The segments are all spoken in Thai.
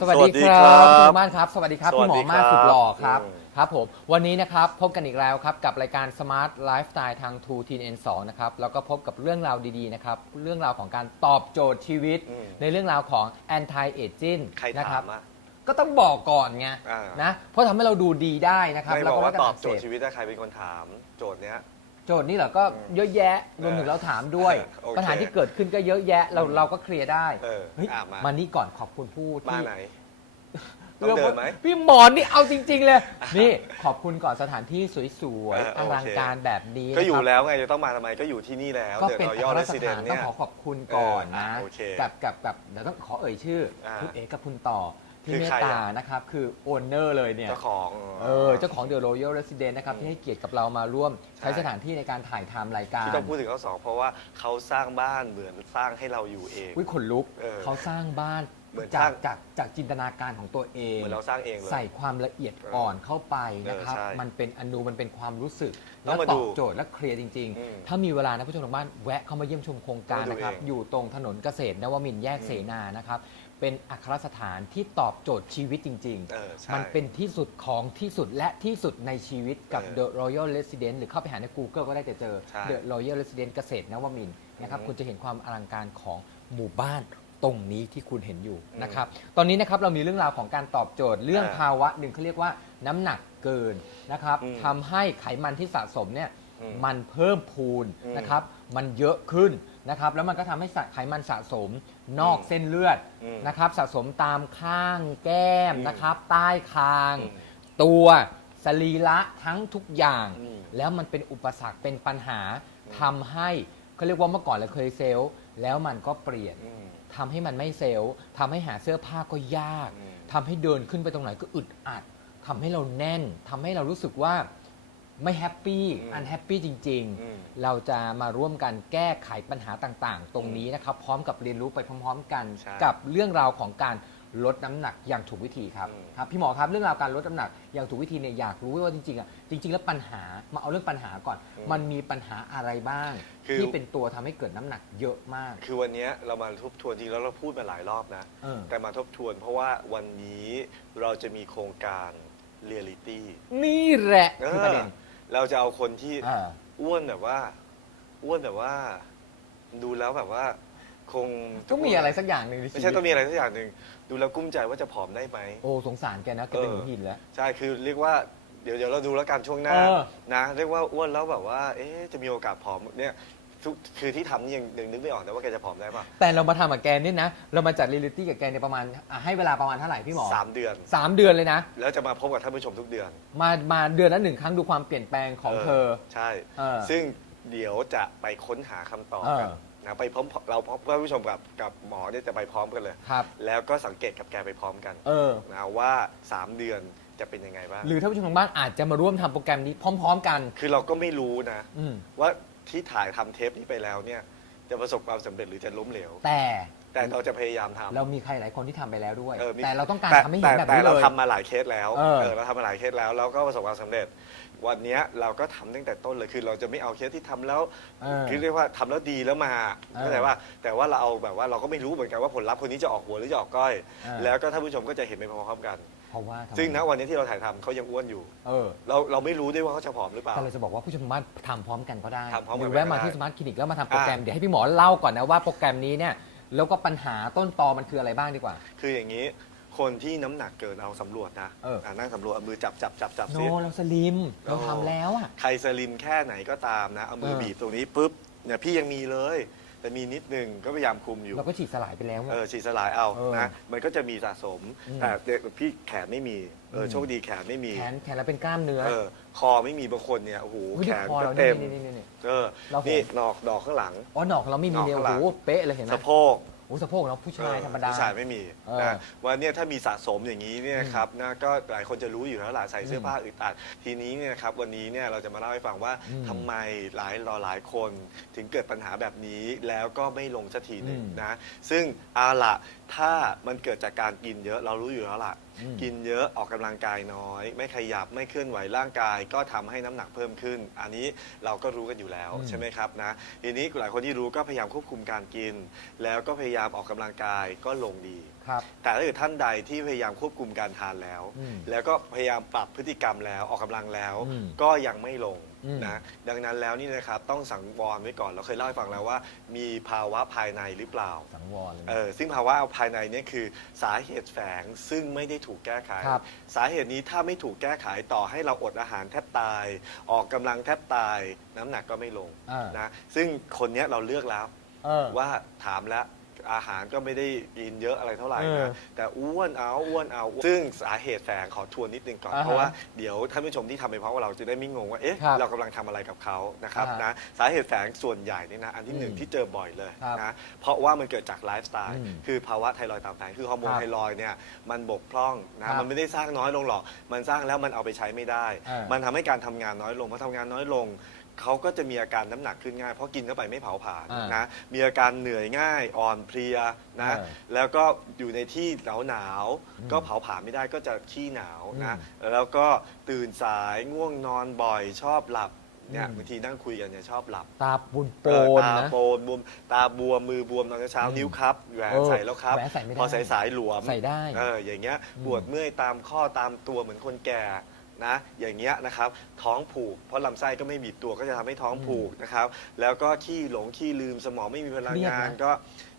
สวัสดีสวัสดีคครัรับบคุณบ้านครับ สวัสดีครับสวัพี่สหมดีอครับมาสุดหล่อครับอืมครับผมวันนี้นะครับพบกันอีกแล้วครับกับรายการ Smart Lifestyle ทาง True Teen N2 นะครับแล้วก็พบกับเรื่องราวดีๆนะครับเรื่องราวของการตอบโจทย์ชีวิตอืมในเรื่องราวของ anti aging ใครนะคถารัมอะก็ต้องบอกก่อนไงอ่านะเพราะทำให้เราดูดีได้นะครับไม่แล้วบอกก็ว่าลดตกาอรบโจทเสย์พชีวิตถ้าใครเป็นคนถามโจทย์เนี้ย โจทย์นี่เหรอก็เยอะแยะรวมถึงเราถามด้วย โอเคปัญหาที่เกิดขึ้นก็เยอะแยะเราเราก็เคลียร์ได้เออเฮ้ยอะมามานี่ก่อนขอบคุณผู้มาที่ไหน ต้องเดินไหมพี่หมอนนี่เอาจริง ๆ เลย นี่ขอบคุณก่อนสถานที่สวยเออๆโออเค ลังการแบบนี้ก็อยู่นะครับ แล้วไงจะต้องมาทำไมก็อยู่ที่นี่แล้วก็เดอะเป็นรออัยัลครเรสสซิเดนถานต้เนี่องย ขอขอบคุณก่อนเออนะอะโอเคกับกับกับเดี๋ยวต้องขอเอ่ยชื่ออาคุณเอ๋กับคุณต่อ ที่คือเมตใครตาอะนะครับ คือโอนเนอร์เลยเนี่ย เจ้าของ เออเจ้าของ The Royal Resident นะครับอืมที่ให้เกียรติกับเรามาร่วม ใช่ใช้สถานที่ในการถ่ายทำรายการที่ต้องพูดถึงเขาสองเพราะว่าเขาสร้างบ้านเหมือนสร้างให้เราอยู่เองวิขนลุกเออเขาสร้างบ้านเหมือนจาสร้ากง จากจากจินตนาการของตัวเอง เหมือนเราสร้างเองเลย ใส่ความละเอียดอ่อนเข้าไปนะครับ เออใช่มันเป็นอนูมันเป็นความรู้สึก ต้แล้อวงมาตดูอบโจทย์และเคลียร์จริง อืมๆ ถ้ามีเวลานะผู้ชมทางบ้านแวะเข้ามาเยี่ยมชมโครงการต้องดูนะครับเองอยู่ตรงถนนเกษตรนวมินทร์แยกอืมเสนานะครับ เป็นอัครสถานที่ตอบโจทย์ชีวิตจริง เออใช่มันเป็นที่สุดของที่สุดและที่สุดในชีวิตกับ เออ The Royal Resident หรือเข้าไปหาใน Google ก็ได้จะเจอ ใช่ The Royal Resident เกษตรนวมินทร์นะครับอืมคุณจะเห็นความอลังการของหมู่บ้านตรงนี้ที่คุณเห็นอยู่อืมนะครับ ตอนนี้นะครับเรามีเรื่องราวของการตอบโจทย์เรื่องอ่าภาวะหนึ่งเขาเรียกว่าน้ำหนักเกินนะครับอืมทำให้ไขมันที่สะสมเนี่ย อืมมันเพิ่มพูนอืมนะครับ มันเยอะขึ้น นะครับแล้วมันก็ทำให้สะไขมันสะสมนอกอืมเส้นเลือดอืมนะครับสะสมตามข้างแก้มอืมนะครับ ใต้คาง อืมตัวสรีระทั้งทุกอย่าง อืม แล้วมันเป็นอุปสรรคเป็นปัญหาทำให้เขาเรียกว่าเมื่อก่อนเราเคยเซลล์แล้วมันก็เปลี่ยน อืม ทำให้มันไม่เซลล์ทำให้หาเสื้อผ้าก็ยาก อืม ทำให้เดินขึ้นไปตรงไหนก็อึดอัด ทำให้เราแน่น ทำให้เรารู้สึกว่า ไม่แฮปปี้อืมอันแฮปปี้จริง อืม ๆ เราจะมาร่วมกันแก้ไขปัญหาต่างๆ ตรงนี้นะครับ พร้อมกับเรียนรู้ไปพร้อม ๆ กัน ใช่กับเรื่องราวของการลดน้ำหนักอย่างถูกวิธีครับอืม ครับพี่หมอครับเรื่องราวการลดน้ำหนักอย่างถูกวิธีเนี่ยอยากรู้ว่าจริงๆอะจริง ๆ แล้วปัญหามาเอาเรื่องปัญหาก่อน มันมีปัญหาอะไรบ้างคือที่เป็นตัวทำให้เกิดน้ำหนักเยอะมาก คือวันเนี้ยเรามาทบทวนจริงแล้วเราพูดมาหลายรอบนะ เออ แต่มาทบทวนเพราะว่าวันนี้เราจะมีโครงการเรียลิตี้ นี่แหละคือประเด็น เราจะเอาคนที่อ่า อ้วนแบบว่า อ้วนแบบว่า ดูแล้วแบบว่า คงต้องมีอะไรสักอย่างหนึ่งในชีไม่วิใช่ตต้องมีอะไรสักอย่างหนึ่งดูแล้วกุ้มใจว่าจะผอมได้ไหม โอ้สงสารแกนะแกเป็นเออหนูหินแล้ว ใช่ คือเรียกว่าเดี๋ยวเดี๋ยวเราดูแล้วกันช่วงหน้าเออ นะ เรียกว่าอ้วนแล้วแบบว่า เอ๊ะจะมีโอกาสผอมเนี่ย ทุกคือที่ทำนี่ยังยังนึกไม่ออกแต่ว่าแกจะผอมได้ปะแต่เรามาทำกับแกนี่นะ เรามาจัดเรียลลิตี้กับแกในยประมาณอะให้เวลาประมาณเท่าไหร่พี่หมอสามเดือน สามเดือนเลยนะ แล้วจะมาพบกับท่านผู้ชมทุกเดือนมามาเดือนละหนึ่งครั้งดูความเปลี่ยนแปลงของเธอ ใช่ เออซึ่งเดี๋ยวจะไปค้นหาคำตอบกันเออ นะไปพร้อมเราพร้อมท่านผู้ชมกับกับหมอเนี่ยจะไปพร้อมกันเลย ครับ แล้วก็สังเกตกับแกไปพร้อมกันเออ นะว่า3เดือนจะเป็นยังไงบ้างหรือท่านผู้ชมทางบ้านอาจจะมาร่วมทำโปรแกรมนี้พร้อม ๆ กัน คือเราก็ไม่รู้นะ อืม ว่า ที่ถ่ายทำเทปนี้ไปแล้วเนี่ย จะประสบความสำเร็จหรือจะล้มเหลว แต่แต่เราจะพยายามทำเรามีใครหลายคนที่ทำไปแล้วด้วยออมีแต่เราต้องการแต่ทำให้เห็นแบบแต่นี้เราเลยทำมาหลายเคสแล้วเออเออ เราทำมาหลายเคสแล้วแล้วก็ประสบความสำเร็จ วันเนี้ยเราก็ทำตั้งแต่ต้นเลยคือเราจะไม่เอาเคสที่ทำแล้วเออ คือเรียกว่าทำแล้วดีแล้วมาเออเข้าใจว่าแต่ว่าเราเอาแบบว่าเราก็ไม่รู้เหมือนกันว่าผลลัพธ์คนนี้จะออกหัวหรือจะออกก้อย เออ แล้วก็ท่านผู้ชมก็จะเห็นไปพร้อมๆกัน เพราะว่าทำไมซึ่งณวันนี้ที่เราถ่ายทำเขายังอ้วนอยู่ เออ เราเราไม่รู้ด้วยว่าเขาจะผอมหรือเปล่า แต่เราจะบอกว่าผู้ชมสามารถทำพร้อมกันก็ได้ ทำพร้อมหกันรือแวะมาก็ได้ที่สมาร์ทคลินิกแล้วมาทำโปรแกรม อะ เดี๋ยวให้พี่หมอเล่าก่อนนะว่าโปรแกรมนี้เนี่ยแล้วก็ปัญหาต้นตอมันคืออะไรบ้างดีกว่า คืออย่างนี้ คนที่น้ำหนักเกินเอาสำรวจนะเอออะนั่งสำรวจเอามือจับจับจับจับโนซิ เราสลิมเราโอ้ทำแล้วอะ ใครสลิมแค่ไหนก็ตามนะ เอามือเออบีบตรงนี้ปุ๊บเนี่ยพี่ยังมีเลย แต่มีนิดนึงก็พยายามคุมอยู่เราก็ฉีดสลายไปแล้วอะเออฉีดสลายเอาเออนะมันก็จะมีสะสมอืม แต่เด็กพี่แขนไม่มีเอออมโชคดีแขนไม่มีแขนแขนเราเป็นกล้ามเนื้อเออคอไม่มีบางคนเนี่ยโอ้โหอุ๊ยแขดูนคอก็เราเต็มนี่นี่นี่นี่ เออเราเห็นนี่หนอกดอกข้างหลัง อ๋อหนอกเราไม่มีเนี่ยหนอกโอ้ข้างหลังโหเป๊ะเลยเห็นไหมสะโพก โอ้สะโพกเราผู้ชายธรรมดา ผู้ชายไม่มีเออนะว่าเนี่ยถ้ามีสะสมอย่างนี้เนี่ยครับนะก็หลายคนจะรู้อยู่แล้วล่ะใส่เสื้อมผ้าอึดอัด ทีนี้เนี่ยครับวันนี้เนี่ยเราจะมาเล่าให้ฟังว่าอืมทำไมหลายหลายคน ถึงเกิดปัญหาแบบนี้แล้วก็ไม่ลงสักทีหนึ่งอืมนะซึ่งเอาละ ถ้ามันเกิดจากการกินเยอะเรารู้อยู่แล้วล่ะ อืม กินเยอะออกกำลังกายน้อย ไม่ขยับไม่เคลื่อนไหวร่างกาย ก็ทำให้น้ำหนักเพิ่มขึ้น อันนี้เราก็รู้กันอยู่แล้วอืมใช่ไหมครับนะทีนี้หลายคนที่รู้ก็พยายามควบคุมการกิน แล้วก็พยายามออกกำลังกายก็ลงดี ครับ แต่ถ้าเกิดท่านใดที่พยายามควบคุมการทานแล้ว อืมแล้วก็พยายามปรับพฤติกรรมแล้วออกกำลังแล้ว อืมก็ยังไม่ลงอืม นะดังนั้นแล้วนี่นะครับต้องสังวรไว้ก่อนเราเคยเล่าให้ฟังแล้วว่า มีภาวะภายในหรือเปล่า สังวรเลยเออซึ่งภาวะภายในเนี่ยคือสาเหตุแฝงซึ่งไม่ได้ถูกแก้ไข ครับสาเหตุนี้ถ้าไม่ถูกแก้ไขต่อให้เราอดอาหารแทบตาย ออกกำลังแทบตาย น้ำหนักก็ไม่ลงอ่าน นะซึ่งคนเนี้ยเราเลือกแล้ว เออ ว่าถามแล้ว อาหารก็ไม่ได้กินเยอะอะไรเท่าไหร่เออนะแต่อ้วนเอาอ้วนเอาซึ่งสาเหตุแฝงขอทวนนิดนึงก่อนอ่าฮะเพราะว่าเดี๋ยวท่านผู้ชมที่ทำไปเพราะว่าเราจะได้ไม่งงว่าเอ๊ะครับเรากำลังทำอะไรกับเขานะครับอ่าฮะนะสาเหตุแฝงส่วนใหญ่เนี่ยนะอันที่หนึ่งอืมที่เจอบ่อยเลยครับนะเพราะว่ามันเกิดจากไลฟ์สไตล์อืมคือภาวะไทรอยด์ตามแฝงคือฮอร์โมนครับไทรอยด์เนี่ยมันบกพร่องครันะบมันไม่ได้สร้างน้อยลงหรอกมันสร้างแล้วมันเอาไปใช้ไม่ได้ อ่ามั มันทำให้การทำงานน้อยลงพอทำงานน้อยลง เขาก็จะมีอาการน้ำหนักขึ้นง่าย เพราะกินเข้าไปไม่เผาผลาญอ่านนะมีอาการเหนื่อยง่ายอ่อนเพลียนะเออแล้วก็อยู่ในที่หนาวหนาวๆอืมก็เผาผลาญไม่ได้ก็จะขี้หนาวนะอืมแล้วก็ตื่นสายง่วงนอนบ่อยชอบหลับเนี่ยอืม บางทีนั่งคุยกันเนี่ยชอบหลับ ตาบุญโปเออนตานะ โปนบวมตาบวมมือบวมตอนเช้าอืมนิ้วครับแหวนเออใส่แล้วครับ แหวนใส่ไม่ได้พอสายสายๆหลวมใส่ได้เอออย่างเงี้ยอืมปวดเมื่อยตามข้อตามตัวเหมือนคนแก่ นะอย่างเงี้ยนะครับท้องผูก เพราะลำไส้ก็ไม่บีบตัวก็จะทำให้ท้องผูกนะครับแล้วก็ขี้หลงขี้ลืมสมองไม่มีพลังเครียดงานนะก็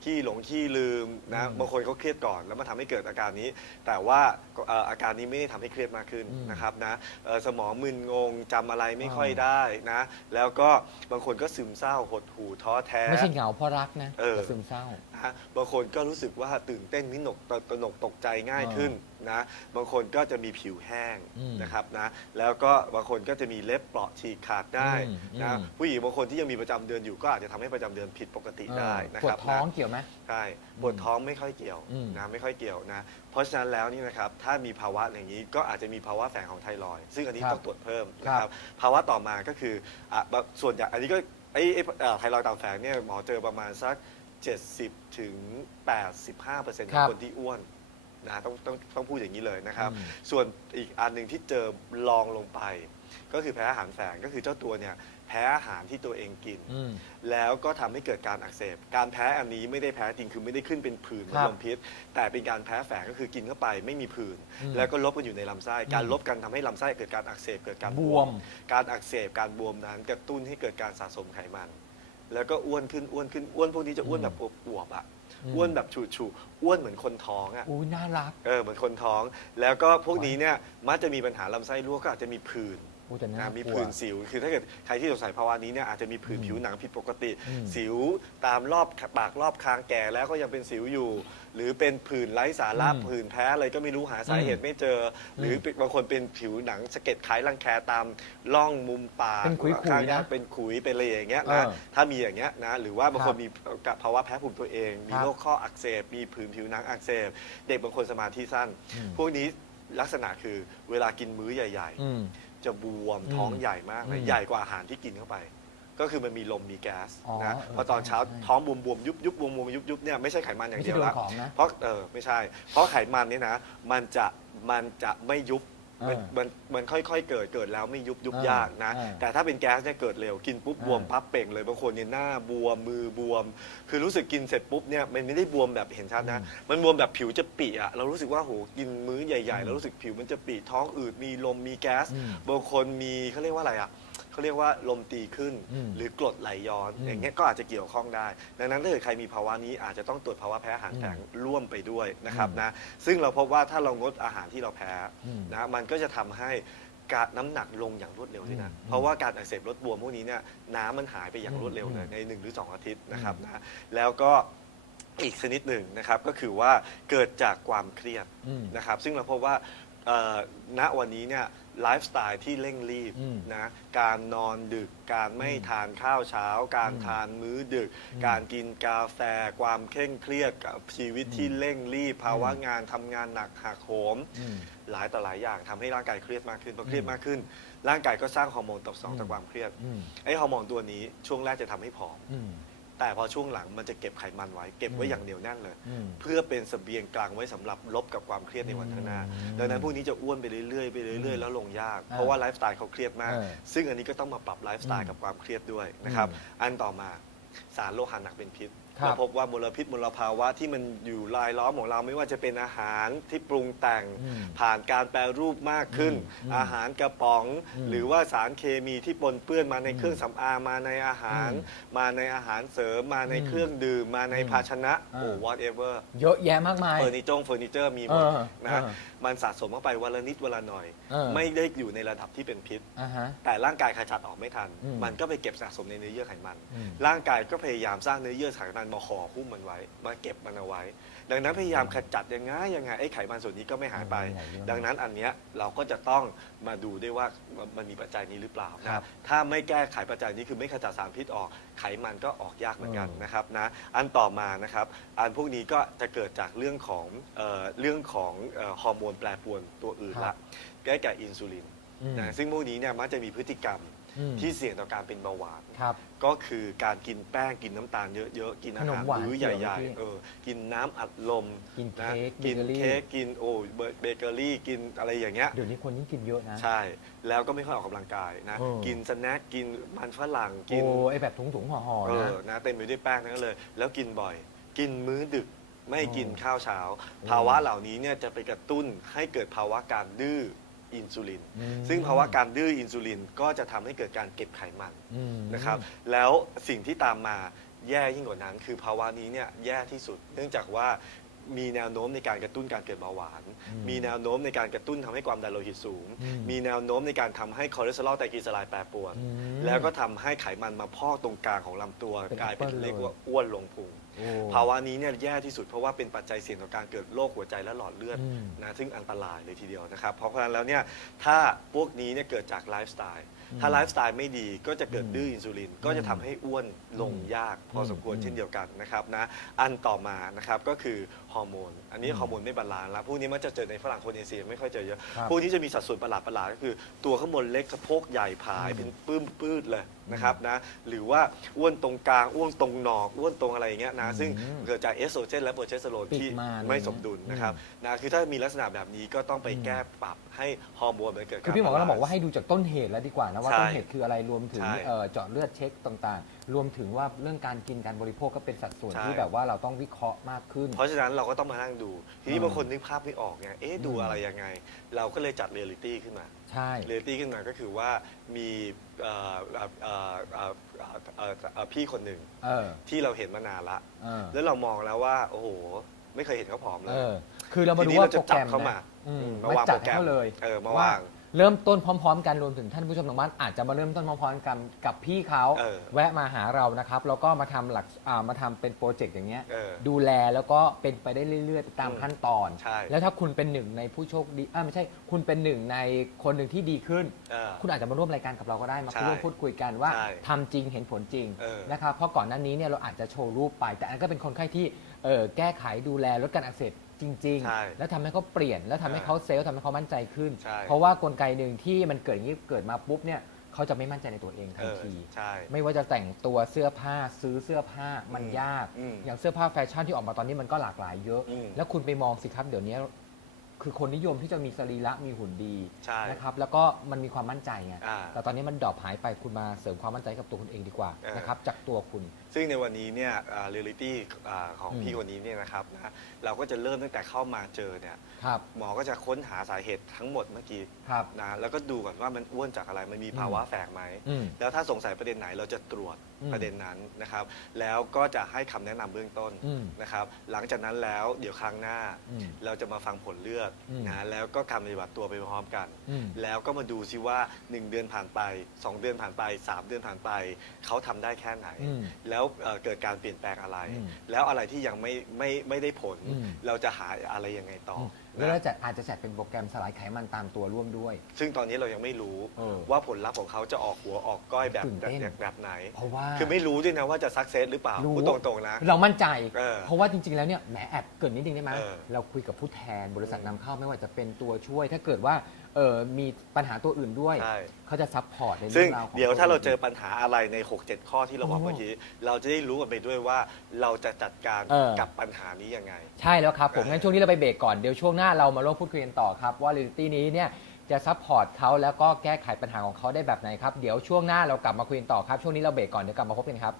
ขี้หลงขี้ลืมนะอืมบางคนเขาเครียดก่อนแล้วมาทำให้เกิดอาการนี้ แต่ว่าเอ่ออาการนี้ไม่ได้ทำให้เครียดมากขึ้นอืมนะครับนะเอ่อสมองมึนงงจำอะไรไม่อ่าค่อยได้นะ แล้วก็บางคนก็ซึมเศร้าหดหู่ท้อแท้ ไม่ใช่เหงาเพราะรักนะเออ แต่ซึมเศร้า นะฮะบางคนก็รู้สึกว่าตื่นเต้นนิดหนกตตระหนกตกใจง่ายอ่าขึ้นนะบางคนก็จะมีผิวแห้งอืมนะครับนะแล้วก็บางคนก็จะมีเล็บเปราะฉีกขาดได้อืมนะอืมผู้หญิงบางคนที่ยังมีประจำเดือนอยู่ก็อาจจะทำให้ประจำเดือนผิดปกติได้นะปวครัดบท้องนะ เกี่ยวไหม ใช่ปวดท้องไม่ค่อยเกี่ยวอืม นะไม่ค่อยเกี่ยวนะเพราะฉะนั้นแล้วนี่นะครับถ้ามีภาวะอย่างนี้ก็อาจจะมีภาวะแฝงของไทรอยด์ซึ่งอันนี้ครับต้องตรวจเพิ่มนะคครัรับบภาวะต่อมาก็คืออะแบบส่วนใหญ่อันนี้ก็ไอ้ไอ้เอ่อไทรอยด์ตามแฝงเนี่ยหมอเจอประมาณสัก 70ถึง85%ขครัองบคนที่อ้วนนะต้องต้องต้องพูดอย่างนี้เลยนะครับ อืม ส่วนอีกอันหนึ่งที่เจอลองลงไป ก็คือแพ้อาหารแฝงก็คือเจ้าตัวเนี่ย แพ้อาหารที่ตัวเองกิน อืม แล้วก็ทำให้เกิดการอักเสบ การแพ้อันนี้ไม่ได้แพ้จริงคือไม่ได้ขึ้นเป็นผื่นเหมือครันบลมพิษ แต่เป็นการแพ้แฝงก็คือกินเข้าไปไม่มีผื่นอืมแล้วก็ลบกันอยู่ในลำไส้ การอืมลบกันทำให้ลำไส้เกิดการอักเสบเกิดการบวม การอักเสบการบวมนั้นกระตุ้นให้เกิดการสะสมไขมัน แล้วก็อ้วนขึ้นอ้วนขึ้นอ้วนพวกนี้จะอ้วนแบบอวบๆอะอืม อ้วนแบบฉูดๆอ้วนเหมือนคนท้องอะ อุ้ยน่ารัก เออเหมือนคนท้องแล้วก็พวกนี้เนี่ยมักจะมีปัญหาลำไส้รั่วก็อาจจะมีผื่น อุ้ยแต่น่านะมีกลัวผื่นสิว คือถ้าเกิดใครที่สงสัยภาวะนี้เนี่ยอาจจะมีผื่นอืมผิวหนังผิดปกติ อืม สิวตามรอบปากรอบคางแก่แล้วก็ยังเป็นสิวอยู่ หรือเป็นผื่นไร้สาระอืมผื่นแพ้อะไรก็ไม่รู้หาสาเหตุไม่เจออหรือเป็นบางคนเป็นผิวหนังสะเก็ดคล้ายรังแคตามร่องมุมปากเป็นขุยๆข้างนะเป็นขุยเป็นอะไรอย่างเงี้ยเอนะอถ้ามีอย่างเงี้ยนะหรือว่าบางคนครับมีภาวะแพ้ภูมิตัวเอง มีครับ โรคข้ออักเสบมีผื่นผิวหนังอักเสบเด็กบางคนสมาธิสั้นอืมพวกนี้ลักษณะคือเวลากินมื้อใหญ่ ๆ อืม จะบวมอืมท้องใหญ่มากเลยอืมใหญ่กว่าอาหารที่กินเข้าไป ก็คือมันมีลมมีแก๊สอ๋อนะเออพอตอนเช้าใช่ ท้องบวมบวมยุบยุบบวมบวมยุบยุบเนี่ยไม่ใช่ไขมันอย่างไม่เดีใช่ยวโดนละ ของนะ เพราะเออไม่ใช่ เพราะไขมันเนี่ยนะ มันจะมันจะไม่ยุบ มันเออมันมันค่อยๆเกิดเกิดแล้วไม่ยุบยุบเออยากนะเออแต่ถ้าเป็นแก๊สเนี่ยเกิดเร็วกินปุ๊บเออบวมปั๊บเป่งเลยบางคนเนี่ยหน้าบวมมือบวม คือรู้สึกกินเสร็จปุ๊บเนี่ยมันไม่ได้บวมแบบเห็นชัดนะ มันบวมแบบผิวจะปีอะเรารู้สึกว่าโหกินมื้อใหญ่ๆแล้วรู้สึกผิวมันจะปีท้องอืดมีลมมีแก๊สอืมบางคนมีเขาเรียกว่าอะไรอะ เขาเรียกว่าลมตีขึ้น อืมหรือกรดไหลย้อน อืมอย่างเงี้ยก็อาจจะเกี่ยวข้องได้ ดังนั้นถ้าเกิดใครมีภาวะนี้อาจจะต้องตรวจภาวะแพ้อาหารแฝงร่วมไปด้วยนะครับอืมนะซึ่งเราพบว่าถ้าเรางดอาหารที่เราแพ้อืมนะมันก็จะทำให้การน้ำหนักลงอย่างรวดเร็วด้วยนะอืมเพราะว่าการอักเสบลดบวมพวกนี้เนี่ยน้ำมันหายไปอย่างรวดเร็วเลยอืมในหนึ่งหรือสองอาทิตย์นะครับอืมนะแล้วก็อีกชนิดหนึ่งนะครับก็คือว่าเกิดจากความเครียด อืม นะครับซึ่งเราพบว่าเอ่อณวันนี้เนี่ย ไลฟ์สไตล์ที่เร่งรีบอืมนะการนอนดึกการไม่อืมทานข้าวเช้า การอืมทานมื้อดึกอืมการกินกาแฟ ความเคร่งเครียดกับชีวิตที่อืมเร่งรีบภาวะอืมงานทำงานหนักหักโหม อืม หลายต่อหลายอย่างทำให้ร่างกายเครียดมากขึ้นพอเครียดอืมมากขึ้น ร่างกายก็สร้างฮอร์โมนตอบสนองอืมจากความเครียดอืมไอ้ฮอร์โมนตัวนี้ช่วงแรกจะทำให้ผอม อืม แต่พอช่วงหลังมันจะเก็บไขมันไว้ เก็บไว้อืมอย่างเหนียวแน่นเลย อืม เพื่อเป็นเสบียงกลางไว้สำหรับลบกับความเครียดในวันข้างหน้าอืมดังนั้นพวกนี้จะอ้วนไปเรื่อยๆไปเรื่อยอืๆมแล้วลงยากอ่าเพราะว่าไลฟ์สไตล์เขาเครียดมาก เออซึ่งอันนี้ก็ต้องมาปรับไลฟ์สไตอืล์มกับความเครียดด้วยนะครับอืมอันต่อมาสารโลหะหนักเป็นพิษ ครับ เราพบว่ามลพิษมลภาวะที่มันอยู่รายล้อมของเราไม่ว่าจะเป็นอาหารที่ปรุงแต่ง อืม ผ่านการแปรรูปมากขึ้น อืมอาหารกระป๋อง อืมหรือว่าสารเคมีที่ปนเปื้อนมาในอืมเครื่องสำอางมาในอาหารอืมมาในอาหารเสริม มาในอืมเครื่องดื่ม มาในอืมภาชนะอ่า โอ้ whatever เยอะแยะมากมาย เฟอร์นิเจอร์เฟอร์นิเจอร์มีหมดเออนะเออมันสะสมเข้าไปวันละนิดวันละหน่อย เออ ไม่ได้อยู่ในระดับที่เป็นพิษ อ่าฮะ แต่ร่างกายขจัดออกไม่ทัน อืมมันก็ไปเก็บสะสมในเนื้อเยื่อไขมัน อืมร่างกายก็พยายามสร้างเนื้อเยื่อไขมันมาห่อหุ้มมันไว้ มาเก็บมันเอาไว้ ดังนั้นพยายามขจัดยังไงยังไงไอ้ไขมันส่วนนี้ก็ไม่หายไปไม่หายเยอะดังนั้นอันเนี้ยเราก็จะต้องมาดูด้วยว่ามันมีปัจจัยนี้หรือเปล่าครันะบถ้าไม่แก้ไขปัจจัยนี้คือไม่ขจัดสารพิษออก ไขมันก็ออกยากเหมือนกันเออนะครับนะอันต่อมานะครับ อันพวกนี้ก็จะเกิดจากเรื่องของเอ่อเรื่องของเอ่อฮอร์โมนแปรปรวนตัวอื่นครัละบได้แก่อินซูลินอืมนะซึ่งพวกนี้เนี่ยมักจะมีพฤติกรรม อืม ที่เสี่ยงต่อการเป็นเบาหวาน ครับ ก็คือการกินแป้งกินน้ำตาลเยอะๆ กินอาหารขนมหวานมื้อเกี่ยวใหญ่ไหมพี่ๆ เออ กินน้ำอัดลมกินนะเค้กกินเบเกอรี่ เค้กกินโอ้เบเบเกอรี่กินอะไรอย่างเงี้ย เดี๋ยวนี้คนยิ่งกินเยอะนะ ใช่ แล้วก็ไม่ค่อยออกกำลังกายนะ เออ กินสแน็คกินมันฝรั่งโอ้กินไอแบบถุงถุงๆห่อห่อเอๆนะ อ นะ เต็มไปด้วยแป้งทั้งนั้นเลย แล้วกินบ่อย กินมื้อดึก ไม่กินโอ้ข้าวเช้าโอ้ภาวะเหล่านี้เนี่ยจะไปกระตุ้นให้เกิดภาวะการดื้อ อินซูลิน อืม ซึ่งภาวะการดื้ออินซูลินก็จะทำให้เกิดการเก็บไขมันอืม นะครับ แล้วสิ่งที่ตามมาแย่ยิ่งกว่านั้น คือภาวะนี้เนี่ยแย่ที่สุด เนื่องจากว่า มีแนวโน้มในการกระตุ้นการเกิดเบาหวานอืมมีแนวโน้มในการกระตุ้นทำให้ความดันโลหิตสูง อืมมีแนวโน้มในการทำให้คอเลสเตอรอลไตรกลีเซอไรด์แปรปรวน อืมแล้วก็ทำให้ไขมันมาพอกตรงกลางของลำตัวเป็นกลายเป็น apple เรียกเลยว่าอ้วนลงพุงโอ้ ภาวะนี้เนี่ยแย่ที่สุดเพราะว่าเป็นปัจจัยเสี่ยงต่อการเกิดโรคหัวใจและหลอดเลือดอืม นะซึ่งอันตรายเลยทีเดียวนะครับ เพราะฉะนั้นแล้วเนี่ยถ้าพวกนี้เนี่ยเกิดจากไลฟ์สไตล์อืมถ้าไลฟ์สไตล์ไม่ดีก็จะเกิดอืมดื้ออินซูลิน ก็จะทำให้อ้วนลงยากพอสมควรอืม เช่นเดียวกันนะครับนะอันต่อมานะครับก็คือฮอร์โมน อันนี้อืมฮอร์โมนไม่บาลานซ์แล้วพวกนี้มันจะเจอในฝรั่งคนเอเชียไม่ค่อยเจอเยอะครับพวกนี้จะมีสัดส่วนประหลาดประหลาดๆก็คือ ตัวข้างบนเล็กสะโพกใหญ่ผายอืมเป็นปื้มปื้ดเลยนะครับนะหรือว่าอ้วนตรงกลางอ้วนตรงหนอกอ้วนตรงอะไรอย่างเงี้ยนะซึ่งอืมเกิดจากเอสโตรเจนและโปรเจสเตอโรนปิดที่มาเลยไม่สมดุลนะครับอืมนะคือถ้ามีลักษณะแบบนี้ก็ต้องไปอืมแก้ปรับให้ฮอร์โมนมันเกิดคือพี่หมอก็เราบอกว่าให้ดูจากต้นเหตุแล้วดีกว่านะว่าใช่ต้นเหตุคืออะไรรวมถึงใช่ เอ่อเจาะเลือดเช็คต่างๆ รวมถึงว่าเรื่องการกินการบริโภคก็เป็นสัดส่วนใช่ ที่แบบว่าเราต้องวิเคราะห์มากขึ้น เพราะฉะนั้นเราก็ต้องมานั่งดู ทีนี้อืมบางคนนึกภาพไม่ออกไงเอ๊ะดูอืมอะไรยังไง เราก็เลยจัดเรียลิตี้ขึ้นมา ใช่ เรียลิตี้ขึ้นมาก็คือว่ามีเอ่อเอ่อเอ่อเอ่อเอ่อเอ่อเอ่อพี่คนหนึ่งเออ ที่เราเห็นมานานละ เออ แล้วเรามองแล้วว่า โอ้โห ไม่เคยเห็นเขาผอมเลเอยอ คือเรามาทีดูนี้ว่าเราจะโปรแกรมจับเข้ามานะอืมอืมมามาจัวาดงโปรแกรมให้เขาเลยเออมาวาง เริ่มต้นพร้อม ๆ กันรวมถึงท่านผู้ชมทางบ้านอาจจะมาเริ่มต้นพร้อมๆกันกับพี่เขาเออแวะมาหาเรานะครับแล้วก็มาทำหลักอ่ามาทำเป็นโปรเจกต์อย่างเงี้ยเออดูแลแล้วก็เป็นไปได้เรื่อยๆ ตามอืมขั้นตอน ใช่ แล้วถ้าคุณเป็นหนึ่งในผู้โชคดีอ่าไม่ใช่คุณเป็นหนึ่งในคนหนึ่งที่ดีขึ้น เออ คุณอาจจะมาร่วมรายการกับเราก็ได้มาใช่ร่วมพูดคุยกันว่าใช่ทำจริงเห็นผลจริงเออนะครับเพราะก่อนหน้านี้เนี่ยเราอาจจะโชว์รูปไป แต่อันก็เป็นคนไข้ที่เอ่อแก้ไขดูแลลดการอักเสบ จริง ใช่ๆ แล้วทำให้เขาเปลี่ยน แล้วทำให้เขาเซลล์ทำให้เขามั่นใจขึ้น ใช่ เพราะว่ากลไกหนึ่งที่มันเกิดอย่างนี้เกิดมาปุ๊บเนี่ยเขาจะไม่มั่นใจในตัวเองทัเอนอที ใช่ ไม่ว่าจะแต่งตัวเสื้อผ้าซื้อเสื้อผ้ามันอืมยาก อืมอย่างเสื้อผ้าแฟชั่นที่ออกมาตอนนี้มันก็หลากหลายเยอะ อืมแล้วคุณไปมองสิครับเดี๋ยวนี้ คือคนนิยมที่จะมีสรีระมีหุ่นดีใช่นะครับ แล้วก็มันมีความมั่นใจไงอ่าแต่ตอนนี้มันดรอปหายไปคุณมาเสริมความมั่นใจกับตัวคุณเองดีกว่าเออ นะครับจากตัวคุณซึ่งในวันนี้เนี่ยเรียลิตี้ของอืมพี่คนนี้เนี่ยนะครับนะเราก็จะเริ่มตั้งแต่เข้ามาเจอเนี่ยครับหมอก็จะค้นหาสาเหตุทั้งหมดเมื่อกี้ครับนะแล้วก็ดูก่อนว่ามันอ้วนจากอะไรมันมีภาวะแฝงไหมอืมแล้วถ้าสงสัยประเด็นไหนเราจะตรวจอืมประเด็นนั้นนะครับ แล้วก็จะให้คำแนะนำเบื้องต้นอืมนะครับ หลังจากนั้นแล้วเดี๋ยวครั้งหน้าอืมเราจะมาฟังผลเลือดอืมนะแล้วก็คำปฏิบัติตัวไปพร้อมกันอืมแล้วก็มาดูซิว่า 1 เดือนผ่านไป 2 เดือนผ่านไป 3 เดือนผ่านไป เขาทำได้แค่ไหนอืมแล้วเอ่อเกิดการเปลี่ยนแปลงอะไร อืมแล้วอะไรที่ยังไม่ไม่ไม่ได้ผล อืมเราจะหาอะไรยังไงต่อมนะแล้วจะอาจจะจัดเป็นโปรแกรมสลายไขมันตามตัวร่วมด้วย ซึ่งตอนนี้เรายังไม่รู้เออว่าผลลัพธ์ของเขาจะออกหัวออกก้อยแบบตื่นแบเต้บน แบบไหน เพราะว่า คือไม่รู้ด้วยนะว่าจะสักเซสหรือเปล่ารู้พูดตรงๆนะ เรามั่นใจ เออเพราะว่าจริง ๆ แล้วเนี่ยแหมแอบเกรินนิดนึงได้ไหมเออเราคุยกับผู้แทนบริษัทอืมนำเข้าไม่ว่าจะเป็นตัวช่วย ถ้าเกิดว่าเออมีปัญหาตัวอื่นด้วย ใช่ เขาจะซัพพอร์ตในซึ่เรื่งองราวของ เดี๋ยวถ้าเราตัวเจอปัญหาอะไรใน 6-7 ข้อที่เราบอกโอ้เมื่อกี้เราจะได้รู้กันไปด้วยว่าเราจะจัดการเออ กับปัญหานี้ยังไง ใช่แล้วครับผมเอองั้นช่วงนี้เราไปเบรกก่อนเดี๋ยวช่วงหน้าหน้าเรามาร่วมพูดคุยกันต่อครับ ว่าเรียลิตี้นี้เนี่ยจะซัพพอร์ตเขาแล้วก็แก้ไขปัญหาของเขาได้แบบไหนครับ เดี๋ยวช่วงหน้าเรากลับมาคุยกันต่อครับ ช่วงนี้เราเบรกก่อนเดี๋ยวกลับมาพบกันครับ